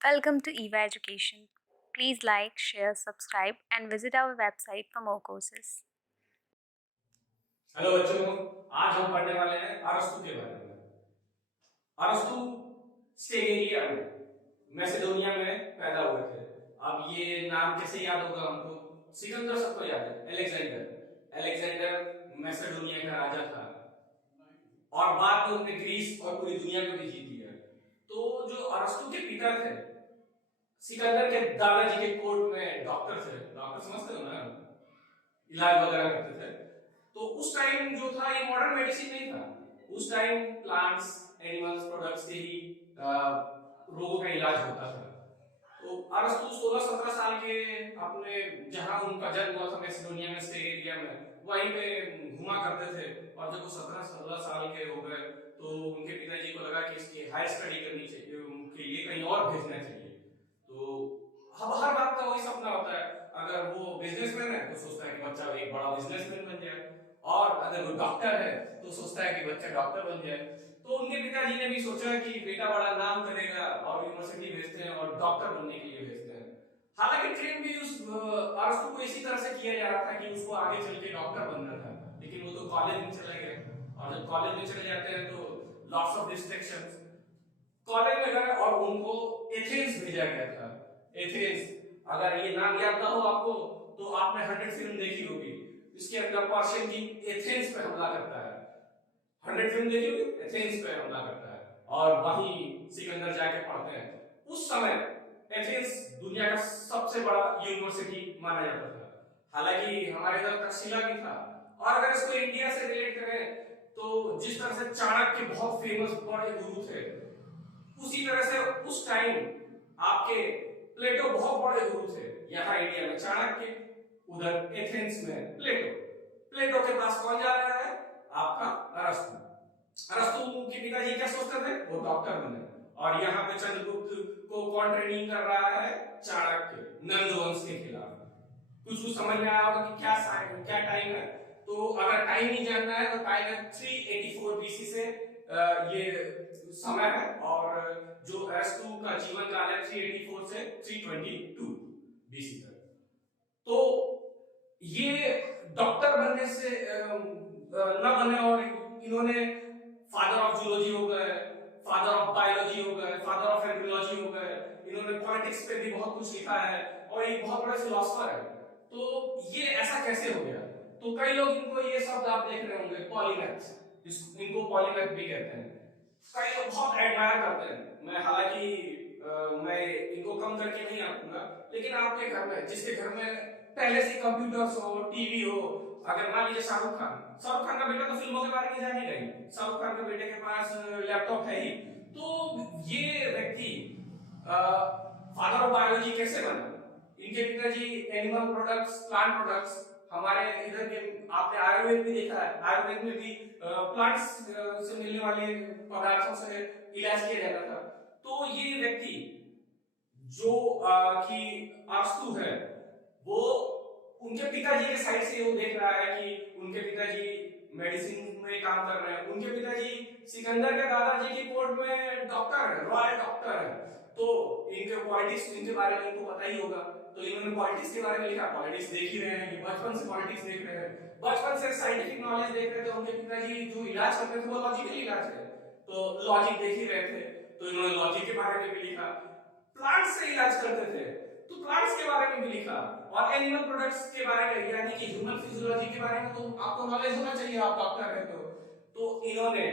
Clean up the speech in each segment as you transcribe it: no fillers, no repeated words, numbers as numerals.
Welcome to EVA Education. Please like, share, subscribe, and visit our website for more courses. Hello बच्चों, आज हम पढ़ने वाले हैं अरस्तु के बारे में। अरस्तु स्टेगेरिया में मैसेडोनिया में पैदा हुए थे। अब ये नाम कैसे याद होगा हमको? सिकंदर सबको याद है, अलेक्जेंडर। अलेक्जेंडर मैसेडोनिया का राजा था और बाद में उन्होंने ग्रीस और पूरी दुनिया को भी जीत लिया। तो जो अरस्तु के पिता थे, सिकंदर के दादाजी के कोर्ट में डॉक्टर थे। डॉक्टर समझते हो ना, इलाज वगैरह करते थे। तो उस टाइम जो था ये मॉडर्न मेडिसिन नहीं था। उस टाइम प्लांट्स, एनिमल्स प्रोडक्ट्स से ही रोगों का इलाज होता था। तो अरस्तु 16-17 साल के अपने जहां उनका जन्म हुआ था मैसेडोनिया में, स्टेगेरिया में, वहीं पे घुमा करते थे। और जब वो 17-16 साल के हो गए तो उनके पिताजी को लगा कि इसकी हायर स्टडी करनी चाहिए, उनके लिए कहीं और भेजना चाहिए। तो अब हर बात का वही सपना होता है। अगर वो बिजनेसमैन है तो सोचता है कि बच्चा एक बड़ा बिजनेसमैन बन जाए, और अगर वो डॉक्टर है तो सोचता है कि बच्चा डॉक्टर बन जाए। तो उनके पिताजी ने भी सोचा कि बेटा बड़ा नाम करेगा और यूनिवर्सिटी भेजते हैं और डॉक्टर बनने के लिए भेजते हैं। हालांकि ट्रेन भी उस अरस्तु को इसी तरह से किया जा रहा था कि उसको आगे चल के डॉक्टर बनना था, लेकिन वो तो कॉलेज में चले गए। और जब कॉलेज में चले जाते हैं तो लॉट्स ऑफ डिस्ट्रैक्शंस। कॉलेज में गए और उनको एथेंस भेजा गया था। एथेंस, अगर ये नाम याद ना हो आपको तो आपने 100 फिल्म देखी होगी। इसके अंदर पर्शियन किंग एथेंस पे हमला करता है। 100 फिल्म देखी होगी, एथेंस पे हमला करता है और वहीं सिकंदर जाके पढ़ते हैं। उस समय एथेंस दुनिया का सबसे बड़ा यूनिवर्सिटी माना जाता था। हालांकि हमारे इधर तक्षशिला भी था। और अगर इसको इंडिया से रिलेट करें तो जिस तरह से चाणक्य बहुत फेमस बड़े गुरु थे, उसी तरह से उस टाइम आपके प्लेटो बहुत बड़े गुरु थे। यहाँ इंडिया में चाणक्य, उधर एथेंस में प्लेटो। प्लेटो के पास कौन जा रहा है? आपका अरस्तु। अरस्तु के पिताजी क्या सोचते थे? वो डॉक्टर बने। और यहाँ पे चंद्रगुप्त को कौन ट्रेनिंग कर रहा है? चाणक्य, नंद वंश के खिलाफ। कुछ कुछ समझ में आया होगा कि क्या टाइम है। तो अगर टाइम ही जानना है तो टाइम है 384 बीसी से ये समय है। और जो अरस्तु का जीवन काल है 384 से 322 बीसी तक। तो ये डॉक्टर बनने से न बने और इन्होंने फादर ऑफ जूलॉजी हो गए, फादर ऑफ बायोलॉजी हो गए, फादर ऑफ एम्ब्रियोलॉजी हो गए। इन्होंने पॉलिटिक्स पे भी बहुत कुछ लिखा है और ये बहुत बड़े फिलोसफर है। तो ये ऐसा कैसे हो गया? तो कई लोग इनको ये शब्द आप देख रहे होंगे, पॉलीमैथ, इनको पॉलीमैथ भी कहते हैं। कई लोग बहुत एडमायर करते हैं। मैं हालांकि मैं इनको कम करके नहीं आऊंगा, लेकिन आपके घर में, जिसके घर में पहले से कंप्यूटर्स हो, टीवी हो, अगर मान लीजिए शाहरुख खान का बेटा तो फिल्मों के बारे में जानेगा ही। शाहरुख खान के बेटे के पास लैपटॉप है ही। तो ये व्यक्ति फादर ऑफ बायोलॉजी कैसे बना? इनके पिताजी एनिमल प्रोडक्ट्स, प्लांट प्रोडक्ट्स, हमारे इधर के आपने आयुर्वेद भी देखा है। आयुर्वेद में भी प्लांट्स से मिलने वाले पदार्थों से इलाज किया जाता था। तो ये व्यक्ति जो कि अरस्तु है, वो उनके पिताजी के साइड से वो देख रहा है कि उनके पिताजी मेडिसिन में काम कर रहे हैं। उनके पिताजी सिकंदर के दादाजी की कोर्ट में डॉक्टर है, रॉयल डॉक्टर है। तो इनके पॉलिटिक्स, इनके बारे में इनको पता ही होगा। तो इन्होंने पॉलिटिक्स के बारे में लिखा। पॉलिटिक्स देख ही रहे हैं, ये बचपन से पॉलिटिक्स देख रहे हैं, बचपन से साइंटिफिक नॉलेज देख रहे थे। उनके पिताजी जो इलाज करते थे वो लॉजिकल इलाज है, तो लॉजिक देख ही रहे थे। तो इन्होंने लॉजिक के बारे में भी लिखा। प्लांट्स से इलाज करते थे तो प्लांट्स के बारे में भी लिखा। और एनिमल प्रोडक्ट्स के बारे में, यानी कि ह्यूमन फिजियोलॉजी के बारे में तो आपको नॉलेज होना चाहिए, आप डॉक्टर हैं तो इन्होंने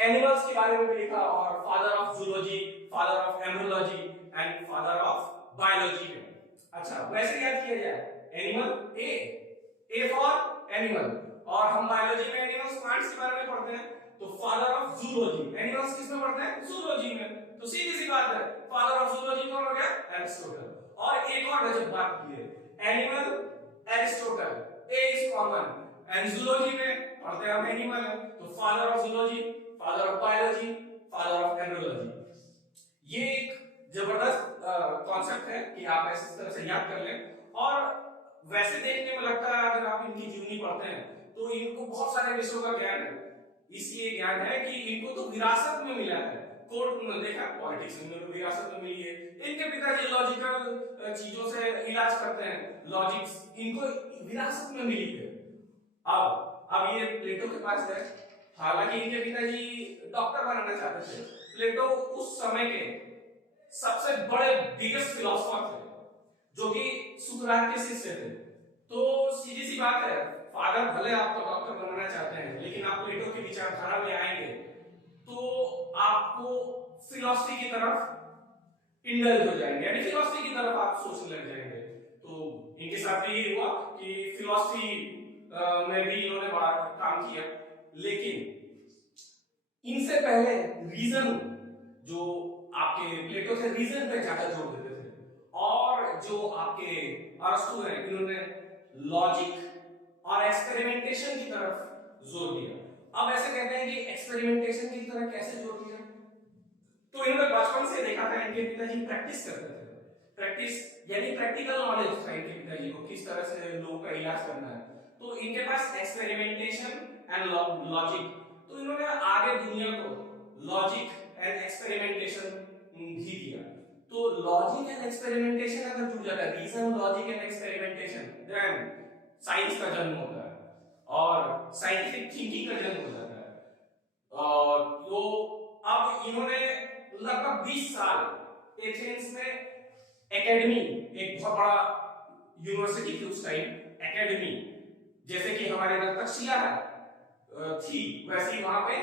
एनिमल्स के बारे में भी लिखा। और father of zoology, father of embryology and father of biology में। अच्छा, वैसे याद किया जाए, एनिमल ए फॉर एनिमल। और हम बायोलॉजी में एनिमल्स, प्लांट्स के बारे में पढ़ते हैं। तो फादर ऑफ जूलॉजी, एनिमल्स किस में पढ़ते हैं? जूलॉजी में। तो सीधी सी बात है, फादर ऑफ जूलॉजी कौन हो गया? एरिस्टोटल। और एक और गजब बात की है, animal Aristotle, A is common. And zoology में पढ़ते हैं हम एनिमल है, तो father of zoology, father of biology, father of embryology. ये एक जबरदस्त कॉन्सेप्ट है कि आप ऐसे तरह से याद कर लें। और वैसे देखने में लगता है, अगर आप इनकी जीवनी पढ़ते हैं तो इनको बहुत सारे विषयों का ज्ञान है। इसलिए ज्ञान है कि इनको तो विरासत में मिला है। कोर्ट में देखा, पॉलिटिक्स में विरासत में मिली है। इनके पिताजी लॉजिकल चीजों से इलाज करते हैं, लॉजिक्स इनको विरासत में मिली है। अब ये प्लेटो के पास है, हालांकि इनके पिताजी डॉक्टर बनना चाहते थे। प्लेटो उस समय के सबसे बड़े बिगेस्ट फिलोसोफर थे, जो कि सुकरात के शिष्य थे। तो सीधी सी बात है, फादर भले आप तो डॉक्टर बनना चाहते हैं, लेकिन आप प्लेटो की विचारधारा में आएंगे तो आपको फिलॉसफी की तरफ इंडल्ज हो जाएंगे, यानी फिलॉसफी की तरफ आप सोचने लग जाएंगे। तो इनके साथ भी ये हुआ कि फिलॉसफी में भी इन्होंने बड़ा काम किया, लेकिन इनसे पहले रीजन, जो आपके प्लेटो से रीजन पे ज्यादा जोर देते थे, और जो आपके अरस्तु हैं, इन्होंने लॉजिक और एक्सपेरिमेंटेशन की तरफ जोर दिया। अब ऐसे कहते हैं कि एक्सपेरिमेंटेशन की तरफ कैसे जोर दिया, तो इन्होंने बचपन से देखा था इनके पिताजी प्रैक्टिस करते थे। प्रैक्टिस यानी प्रैक्टिकल नॉलेज था इनके पिताजी को, किस तरह से लोगों का इलाज करना है। तो इनके पास एक्सपेरिमेंटेशन एंड लॉजिक, तो इन्होंने आगे दुनिया को लॉजिक एंड एक्सपेरिमेंटेशन भी दिया। तो लॉजिक एंड एक्सपेरिमेंटेशन अगर जुड़ जाता है, reason, logic and experimentation, then science का जन्म होता है और साइंटिफिक थिंकिंग का जन्म हो जाता है। और तो अब इन्होंने लगभग 20 साल एथेंस में एकेडमी, एक बहुत बड़ा यूनिवर्सिटी थी उस टाइम, एकेडमी, जैसे कि हमारे इधर तक्षशिला थी, वैसी वहां पे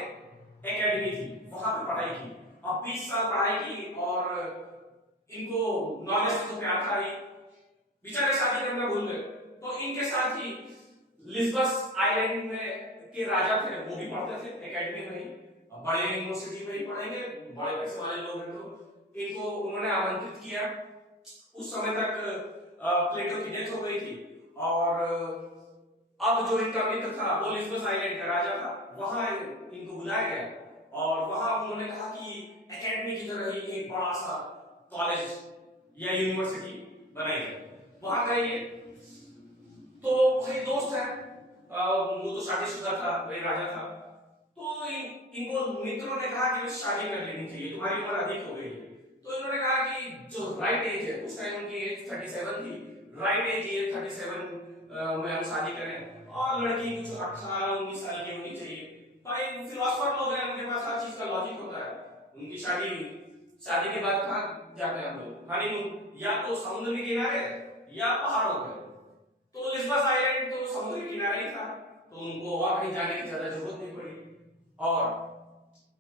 एकेडमी थी, वहां पे पढ़ाई की। अब 20 साल पढ़ाई की और इनको नॉलेज तो प्यार था ही, बेचारे शादी करना भूल गए। तो इनके साथ ही लिस्बस आइलैंड में के राजा थे, वो भी पढ़ते थे एकेडमी में ही, बड़े यूनिवर्सिटी में ही पढ़ेंगे, बड़े पैसे वाले लोग हैं, तो इनको उन्होंने आमंत्रित किया। उस समय तक प्लेटो की डेथ हो गई थी, और अब जो इनका मित्र था वो लिस्बस आइलैंड का राजा था, वहां इनको बुलाया गया और वहां उन्होंने कहा कि एकेडमी की तरह ही एक बड़ा सा कॉलेज या यूनिवर्सिटी बनाई। वहां गए ये, तो भाई दोस्त है, वो तो शादीशुदा था, वही राजा था। तो इनको मित्रों ने कहा कि शादी कर लेनी चाहिए, तुम्हारी उम्र अधिक हो गई है। तो इन्होंने कहा कि जो राइट एज है, उस टाइम उनकी एज 37 थी, राइट एज ये 37 में हम शादी करें, और लड़की कुछ 18-19 साल की होनी चाहिए। भाई फिलोसोफर लोग हैं, उनके पास हर चीज का लॉजिक होता है। उनकी शादी के बाद कहाँ जाते हैं हम लोग, हनीमून, या तो समुद्र के किनारे या पहाड़ों पे। तो लिस्बस आइलैंड तो समुद्र के किनारे ही था, तो उनको वहां कहीं जाने की ज्यादा जरूरत नहीं पड़ी। और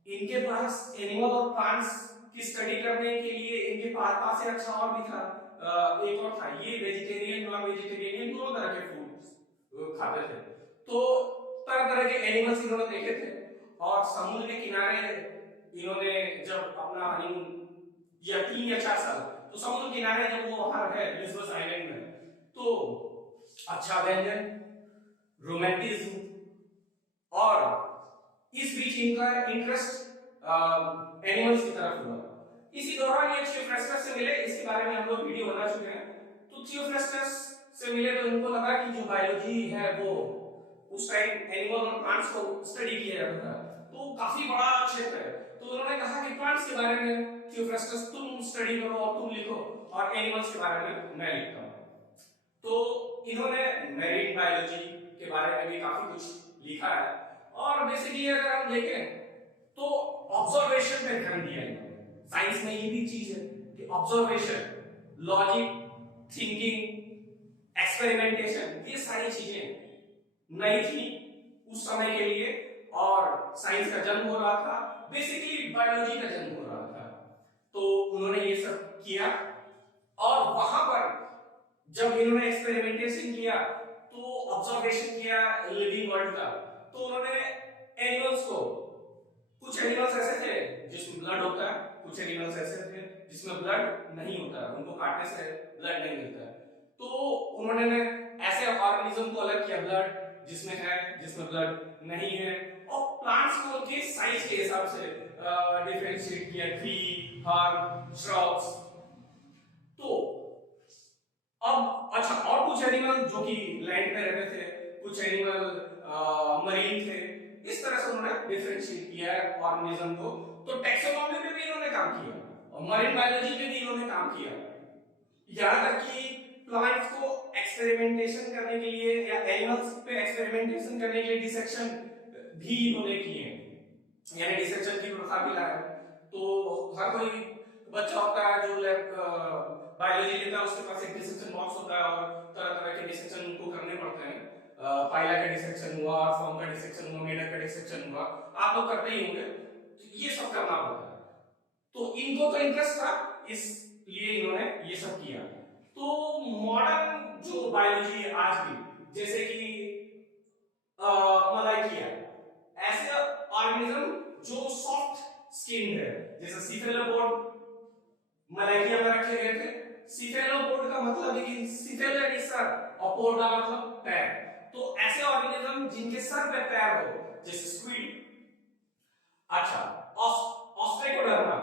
इनके पास एनिमल और प्लांट्स की स्टडी करने के लिए इनके पास एक अच्छा और भी था, एक और था, ये वेजिटेरियन नॉन वेजिटेरियन दोनों तरह के फूड खाते थे। तो तरह तरह के एनिमल्स इन्होंने देखे थे, और समुद्र के किनारे इन्होंने जब अपना हनीमून, या 3 या 4 साल, तो समुद्र किनारे जब वो वहां है लिस्बस आइलैंड में, तो अच्छा व्यंजन, रोमांटिज्म, और इस बीच इनका इंटरेस्ट एनिमल्स की तरफ हुआ। इसी दौरान ये थियोफ्रेस्टस से मिले, इसके बारे में हम लोग वीडियो बना चुके हैं। तो थियोफ्रेस्टस से मिले तो इनको लगा कि जो बायोलॉजी है वो उस टाइम एनिमल और प्लांट्स को स्टडी किया जाता था, तो काफी बड़ा क्षेत्र है। तो उन्होंने कहा कि प्लांट्स के बारे में थियोफ्रेस्टस तुम स्टडी करो और तुम लिखो, और एनिमल्स के बारे में मैं लिखता हूं। तो इन्होंने मैरीन बायोलॉजी के बारे में भी काफी कुछ लिखा है। और बेसिकली अगर हम देखें तो ऑब्जर्वेशन पे ध्यान दिया है। साइंस में ये भी चीज है कि ऑब्जर्वेशन, लॉजिक, थिंकिंग, एक्सपेरिमेंटेशन, ये सारी चीजें नई थी उस समय के लिए, और साइंस का जन्म हो रहा था, बेसिकली बायोलॉजी का जन्म हो रहा था। तो उन्होंने ये सब किया, और वहां पर जब इन्होंने एक्सपेरिमेंटेशन किया तो ऑब्जर्वेशन किया लिविंग वर्ल्ड का, तो उन्होंने एनिमल्स को, कुछ एनिमल्स ऐसे थे जिसमें ब्लड होता है, कुछ एनिमल्स ऐसे थे जिसमें ब्लड नहीं होता, उनको काटने से ब्लड नहीं मिलता। तो उन्होंने ऐसे ऑर्गेनिज्म को अलग किया, ब्लड जिसमें है, जिसमें ब्लड नहीं है, और प्लांट्स को उनके साइज के हिसाब से डिफरेंशिएट किया, ट्री, हर्ब, श्रब्स। तो अब अच्छा, और कुछ एनिमल जो कि लैंड पे रहते थे, कुछ एनिमल मरीन थे, इस तरह से उन्होंने डिफरेंशिएट किया है ऑर्गेनिज्म को। तो टैक्सोनॉमी पे भी इन्होंने काम किया और मरीन बायोलॉजी पे भी इन्होंने काम किया। यहाँ तक कि प्लांट्स को एक्सपेरिमेंटेशन करने के लिए या एनिमल्स पे एक्सपेरिमेंटेशन करने के लिए डिसेक्शन भी इन्होंने किए, यानी डिसेक्शन की प्रथा भी लाया। तो हर कोई बच्चा होता है जो बायोलॉजी लेता है, उसके पास एक डिसेक्शन बॉक्स होता है और तरह तरह के डिसेक्शन को करने पड़ते हैं। पाइला का डिसेक्शन हुआ, फॉर्म का डिसेक्शन हुआ, मेडर का डिसेक्शन हुआ, आप लोग करते ही होंगे, तो ये सब करना पड़ता है। तो इनको तो इंटरेस्ट था, इसलिए इन्होंने ये सब किया। तो मॉडर्न जो बायोलॉजी आज भी, जैसे कि मलाइकिया, ऐसे ऑर्गेनिज्म जो सॉफ्ट स्किन है, जैसे सिफेलोपोड मलाइकिया में रखे गए थे। सिफेलोपोड का मतलब है कि सिफेलो यानी सर और पोड का मतलब पैर। तो ऐसे ऑर्गेनिज्म जिनके सर पे पैर हो, जैसे स्क्विड। अच्छा, ऑस्ट्रेकोडर्मा,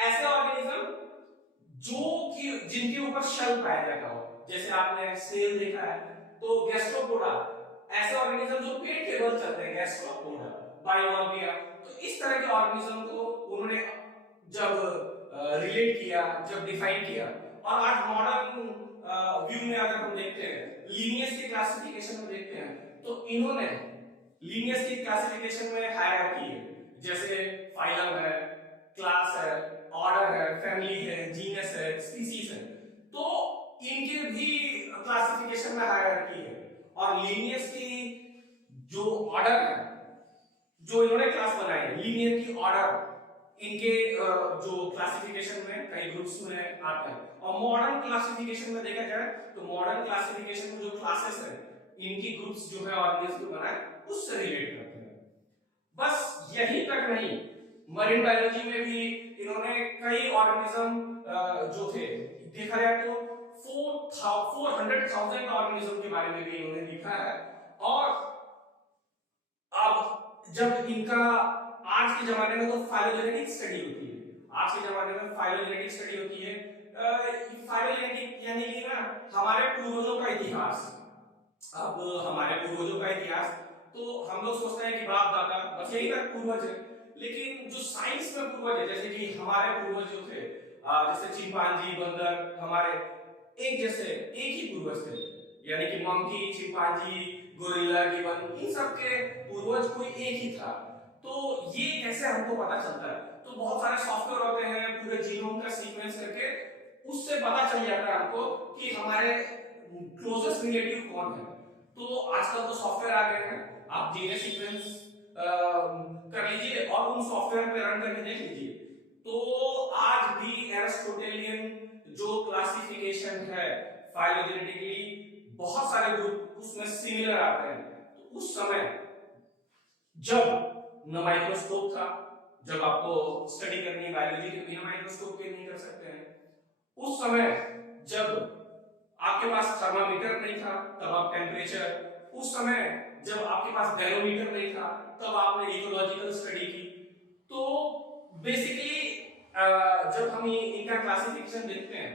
ऐसे ऑर्गेनिज्म जो कि जिनके ऊपर शेल पाया जाता हो, जैसे आपने सेल देखा है। तो गैस्ट्रोपोडा, ऐसे ऑर्गेनिज्म जो पेट के बल चलते हैं, गैस्ट्रोपोडा, बायोलॉगिया। तो इस तरह के ऑर्गेनिज्म को उन्होंने जब रिलेट किया, जब डिफाइन किया, और आज मॉडर्न व्यू में अगर हम देखते हैं, लीनियस के क्लासिफिकेशन में देखते हैं, तो इन्होंने लीनियस की क्लासिफिकेशन में हायरार्की है, जैसे फाइलम है, क्लास है, ऑर्डर है, फैमिली है, जीनस है, स्पीसीज है। तो इनके भी क्लासिफिकेशन में हायरार्की है। और लीनियस की जो ऑर्डर है, जो इन्होंने क्लास बनाए हैं, लीनियर की ऑर्डर, इनके जो क्लासिफिकेशन में कई ग्रुप्स में आते हैं। और मॉडर्न क्लासिफिकेशन में देखा जाए तो मॉडर्न क्लासिफिकेशन में जो क्लासेस है, इनकी ग्रुप्स जो है ऑर्गेनिज्म जो बनाए उससे रिलेट करते हैं। बस यही तक नहीं, मरीन बायोलॉजी में भी इन्होंने कई ऑर्गेनिज्म जो थे, देखा जाए तो 400,000 ऑर्गेनिज्म के बारे में भी इन्होंने लिखा है। और अब जब इनका आज के जमाने में तो फाइलोजेनेटिक स्टडी होती है, आज के जमाने में फाइलोजेनेटिक स्टडी होती है। फाइलोजेनेटिक यानी कि ना हमारे पूर्वजों का इतिहास। अब हमारे पूर्वजों का इतिहास तो हम लोग सोचते हैं कि बाप दादा बस यही तक पूर्वज है, लेकिन जो साइंस में पूर्वज है, जैसे कि हमारे पूर्वज जो थे, जैसे चिंपांजी, बंदर, हमारे एक जैसे एक ही पूर्वज थे, यानी कि मंकी, चिंपांजी, गोरिल्ला, गिबन, इन सब के पूर्वज कोई एक ही था। तो ये कैसे हमको पता चलता है? तो बहुत सारे सॉफ्टवेयर होते हैं, पूरे जीनोम का सीक्वेंस करके उससे पता चल जाता है हमको कि हमारे क्लोजेस्ट रिलेटिव कौन है। तो आजकल तो सॉफ्टवेयर आ गए हैं, आप डीएनए सीक्वेंस कर लीजिए और उन सॉफ्टवेयर पे रन करके देख लीजिए। तो आज भी एरिस्टोटेलियन जो क्लासिफिकेशन है फाइलोजेनेटिकली, बहुत सारे ग्रुप उसमें सिमिलर आते हैं। तो उस समय जब न माइक्रोस्कोप था, जब आपको स्टडी करनी है बायोलॉजी के बिना माइक्रोस्कोप के नहीं कर सकते हैं, उस समय जब आपके पास थर्मामीटर नहीं था तब आप टेम्परेचर, उस समय जब आपके पास बैरोमीटर नहीं था तब आपने इकोलॉजिकल स्टडी की। तो बेसिकली जब हम इनका क्लासिफिकेशन देखते हैं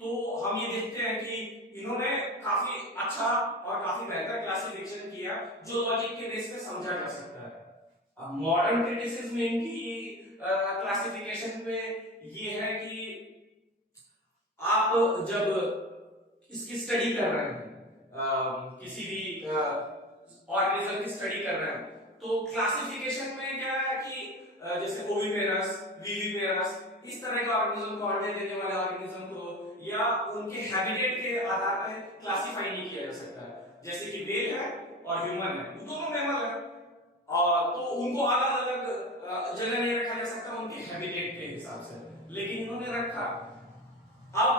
तो हम ये देखते हैं कि इन्होंने काफी अच्छा और काफी बेहतर क्लासिफिकेशन किया जो लॉजिक के बेस पे समझा जा सकता है। अब मॉडर्न क्रिटिसिज्म में इनकी क्लासिफिकेशन पे ये है कि आप जब इसकी स्टडी कर रहे हैं, किसी भी ऑर्गेनिज्म की स्टडी कर रहे हैं, तो क्लासिफिकेशन में क्या है कि जैसे ओविपेरस, विविपेरस, इस तरह के ऑर्गेनिज्म को, अंडे देने वाले ऑर्गेनिज्म को, या उनके हैबिटेट के आधार पर क्लासिफाई नहीं किया जा सकता है। जैसे कि वेल है और ह्यूमन है, दोनों मैमल है, और तो उनको अलग अलग जगह नहीं रखा जा सकता उनके हैबिटेट के हिसाब से, लेकिन इन्होंने रखा। अब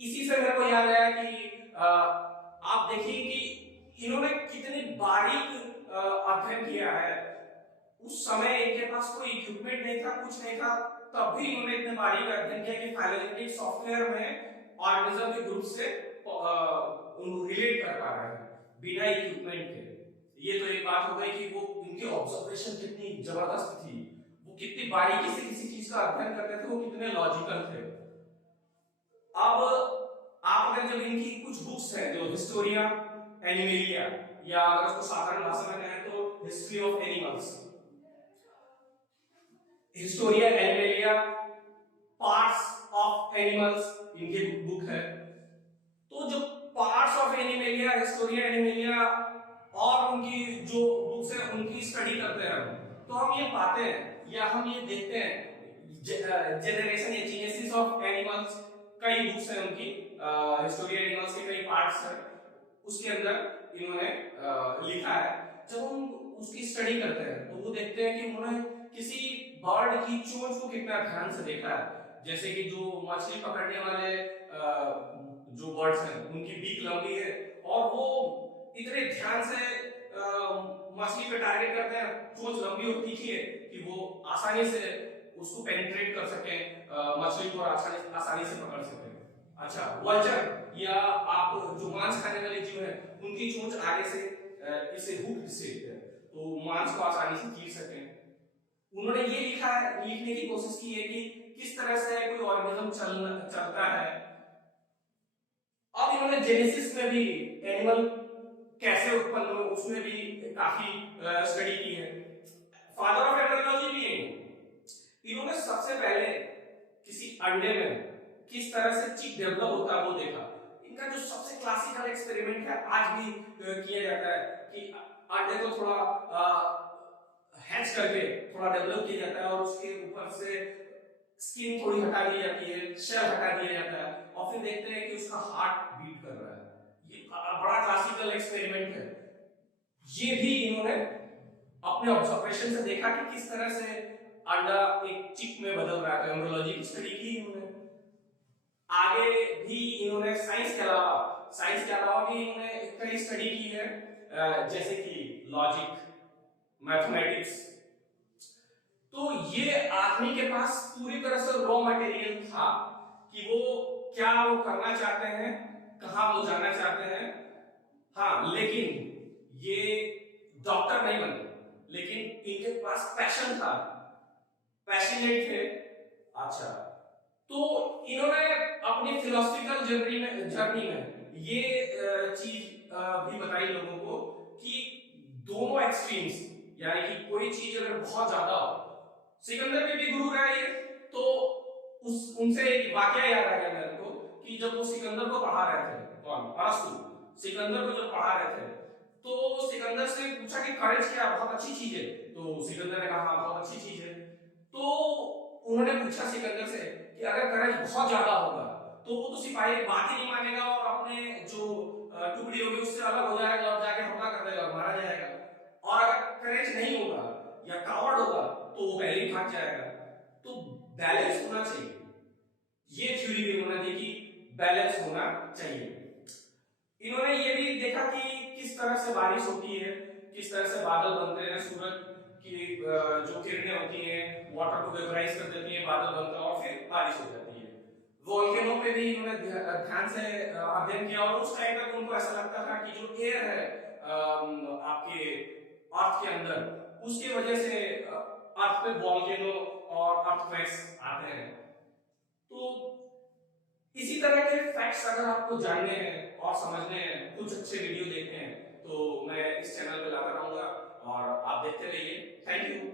इसी से मेरे को याद आया कि आप देखिए कि इन्होंने कितनी बारीक अध्ययन किया है। उस समय इनके पास कोई इक्विपमेंट नहीं था, कुछ नहीं था, तब भी इन्होंने इतने बारीक अध्ययन किया कि फाइलोजेनेटिक सॉफ्टवेयर में ऑर्गेनिज्म के ग्रुप से रिलेट कर पा रहे हैं बिना इक्विपमेंट के। ये तो एक बात हो गई कि वो उनकी ऑब्जर्वेशन कितनी जबरदस्त थी, वो कितनी बारीकी से किसी चीज का अध्ययन करते थे, वो कितने लॉजिकल थे। अब आप अगर जब इनकी कुछ बुक्स हैं जो हिस्टोरिया एनिमलिया, या अगर उसको साधारण भाषा में कहें तो history of animals, Historia animalia, parts of animals इनकी बुक है। तो जो parts of animalia, Historia animalia और उनकी जो बुक्स है उनकी स्टडी करते हैं हम, तो हम ये पाते हैं या हम ये देखते हैं जनरेशन या जीनेसिस ऑफ एनिमल्स, कई बुक्स हैं उनकी, हिस्टोरिया एनिमल्स के कई पार्ट्स हैं, उसके अंदर इन्होंने लिखा है। जब हम उसकी स्टडी करते हैं तो वो देखते हैं कि उन्होंने किसी बर्ड की चोंच को कितना ध्यान से देखा है। जैसे कि जो मछली पकड़ने वाले जो बर्ड्स हैं उनकी बीक लंबी है और वो इतने ध्यान से मछली पे टारगेट करते हैं, चोंच लंबी और तीखी है कि वो आसानी से उसको पेनिट्रेट कर सके, मछली को आसानी से पकड़ सके। अच्छा, वल्चर या आप जो मांस खाने वाले जीव है उनकी चोंच आगे से इसे हुक शेप है, तो मांस को आसानी से चीर सके। उन्होंने ये लिखा है, लिखने की कोशिश की है कि किस तरह से कोई ऑर्गेनिज्म चलता है। अब इन्होंने जेनेसिस में भी एनिमल कैसे उत्पन्न हुए उसमें भी काफी स्टडी की है। फादर ऑफ एंड्रोलॉजी भी है। इन्होंने सबसे पहले किसी अंडे में किस तरह से चिक डेवलप होता है वो देखा। इनका जो सबसे क्लासिकल एक्सपेरिमेंट है आज भी किया जाता है कि अंडे को थोड़ा हैच करके थोड़ा डेवलप किया जाता है और उसके ऊपर से स्किन थोड़ी हटा दी जाती है, शेल हटा दिया जाता है और फिर देखते हैं कि उसका हार्ट बीट कर रहा है। ये बड़ा क्लासिकल एक्सपेरिमेंट है। ये भी इन्होंने अपने ऑब्जर्वेशन से देखा कि किस तरह से अंडा एक चिक में बदल रहा है। एम्ब्रियोलॉजी की स्टडी की इन्होंने। आगे भी इन्होंने साइंस के अलावा भी इन्होंने कई स्टडी की है, जैसे कि लॉजिक, मैथमेटिक्स। तो ये आदमी के पास पूरी तरह से रॉ मटेरियल था कि वो क्या वो करना चाहते हैं, कहां वो जाना चाहते हैं। हाँ, लेकिन ये डॉक्टर नहीं बने, लेकिन इनके पास पैशन था, पैशनेट थे। अच्छा, तो इन्होंने अपनी फिलोसफिकल जर्नी में ये चीज भी बताई लोगों को कि दोनों एक्सट्रीम्स, यानी कि कोई चीज अगर बहुत ज्यादा हो, सिकंदर के भी गुरु रहे ये, तो उनसे एक वाकया याद आ गया मेरे को कि जब वो सिकंदर को पढ़ा रहे थे, कौन, अरस्तु, सिकंदर को जब पढ़ा रहे थे तो सिकंदर से पूछा कि करेज क्या बहुत अच्छी चीज है, तो सिकंदर ने कहा हाँ बहुत अच्छी चीज है। तो उन्होंने पूछा सिकंदर से कि अगर करेज बहुत ज्यादा होगा तो वो तो सिपाही बात ही नहीं मानेगा और अपने जो टुकड़ी होगी उससे अलग हो जाएगा और जाके हमला कर देगा और मारा जाएगा, और अगर करेज नहीं होगा या कावर्ड होगा तो वो पहले ही भाग जाएगा। तो बैलेंस होना चाहिए, ये थ्योरी भी उन्होंने देखी, बैलेंस होना चाहिए। इन्होंने ये भी देखा कि किस तरह से बारिश होती है, किस तरह से बादल बनते हैं, सूरज की जो किरणें होती हैं वाटर को वेपराइज कर देती है, बादल बनता है और फिर बारिश हो जाती है। वोल्केनो पे भी इन्होंने ध्यान से अध्ययन किया और उस टाइम तक उनको ऐसा लगता था कि जो एयर है आपके अर्थ के अंदर, उसकी वजह से अर्थ पे वोल्केनो और अर्थक्वेक्स आते हैं। तो इसी तरह के फैक्ट्स अगर आपको जानने हैं और समझने हैं, कुछ अच्छे वीडियो देखने हैं, तो मैं इस चैनल पे लाता रहूंगा और आप देखते रहिए। Thank you.